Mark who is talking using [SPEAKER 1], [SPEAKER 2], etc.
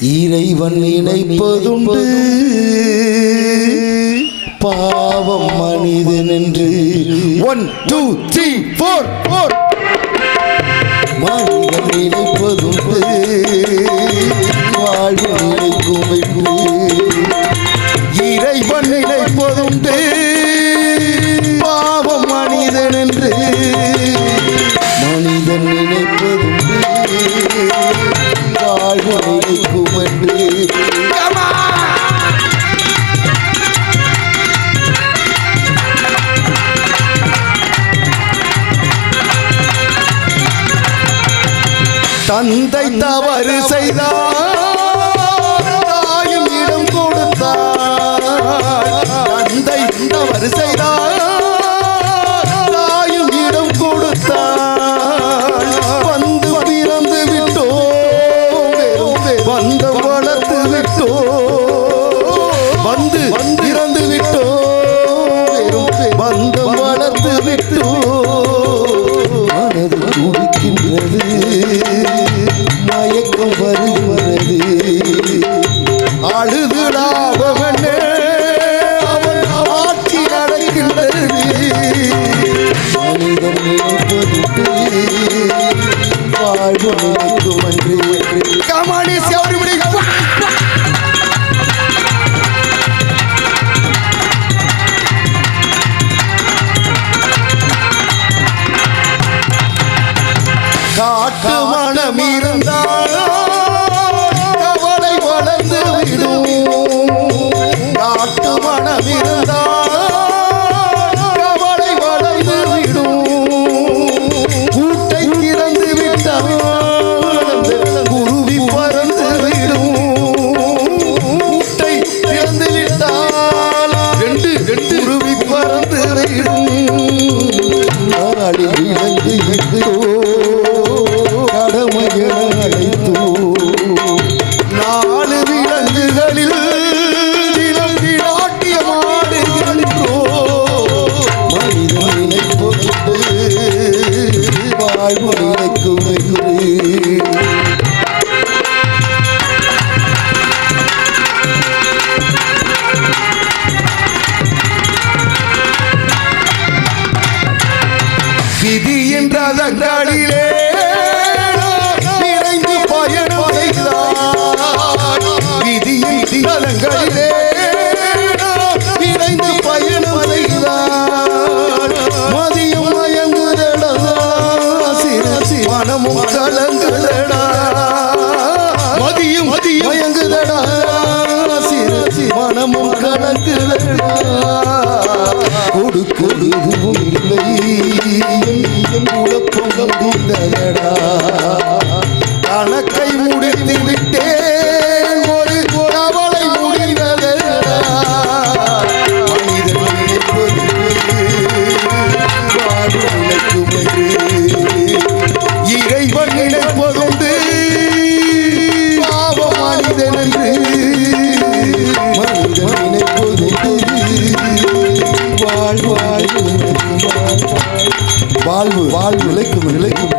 [SPEAKER 1] இறைவன் நினைப்பதுண்டு பாவம் மனிதன் என்று.
[SPEAKER 2] One two three four four மனிதன் நினை
[SPEAKER 1] தந்தை தவறு செய்தார். தாயும் இடம் கொடுத்தார். தந்தை தவறு செய்தார். தாயும் இடம் கொடுத்தார். வந்து பிறந்து விட்டோ வந்த வளர்த்து விட்டோ வந்து பிறந்து விட்டோ வந்த வளர்த்து விட்டோ
[SPEAKER 2] மனது துடிக்கின்றது. மயக்கம் வருகிறது Cristo.
[SPEAKER 1] விதி என்ற அதங்களிலே நிறைந்து பயணம் விதியின் தலங்களிலே நிறைந்து பயணம் மதியம் மயங்குதடா சிறு மனமும் கலங்குதடா. மதியும் மயங்குதடா சிறு மனமும் கலங்குதடா.
[SPEAKER 2] கொடு கொடுதுவும் இல்லை. என் குழப்பம் வந்ததடா
[SPEAKER 1] கணக்கை முடித்து விட்டேன். ஒரு கவலை முடிந்ததடா.
[SPEAKER 2] மனிதன் வாழ்வு
[SPEAKER 1] இறைவன் நினைப்பதுண்டு பாவ மனிதன் என்று
[SPEAKER 2] வாழ்வு. வாழ்வு. நிலைக்கும் நிலைக்கும்